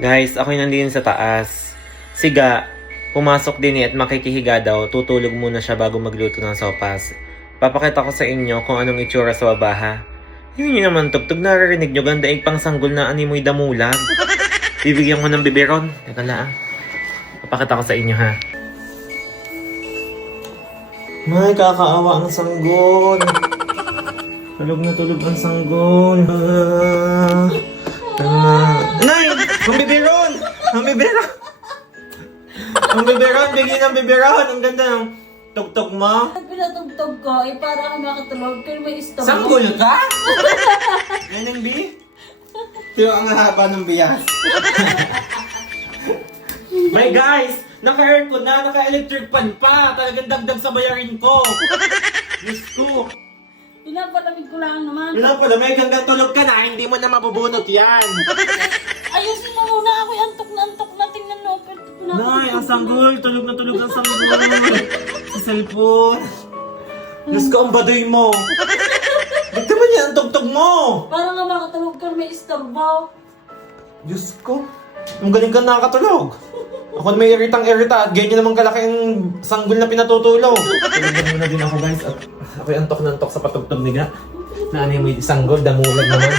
Guys, ako'y nandito sa taas. Siga, pumasok din eh at makikihiga daw. Tutulog muna siya bago magluto ng sopas. Papakita ko sa inyo kung anong itsura sa baba ha. Yun yun naman tugtog naririnig nyo ganda pang sanggol na animoy damulag. Bibigyan ko ng biberon. Teka lang. Papakita ko sa inyo ha. May kakaawa ang sanggol. Tulog na tulog ang sanggol. Ah, ah. Ang biberon! Bigyan ng biberon! Ang ganda ng tugtog mo. Pag pinatugtog ko, eh para ako makatulog, pero may istorbo. Sanggol ka? Yan ang bi? Pero ang haba ng biyas. My guys! Naka-aircon na, naka-electric fan pa. Talagang dagdag sa bayarin ko. Diyos ko. Pinapalamig ko lang naman. Wala pala, may hanggang tulog ka na, hindi mo na mabubunot yan. Ayusin mo ang sanggol. Tulog na tulog ang sanggol. Sa cellphone. Diyos ko, ang baduy mo. Ba't naman yan ang tugtog mo? Para nga makatulog ka, may istorbo. Diyos ko. Ang galing ka nakakatulog. Ako may iritang-irita at ganyan naman kalaki ang sanggol na pinatutulog. Tulog muna din ako guys at ako'y antok na antok sa patugtog ni Ga. Na ano yung may sanggol, damulag naman.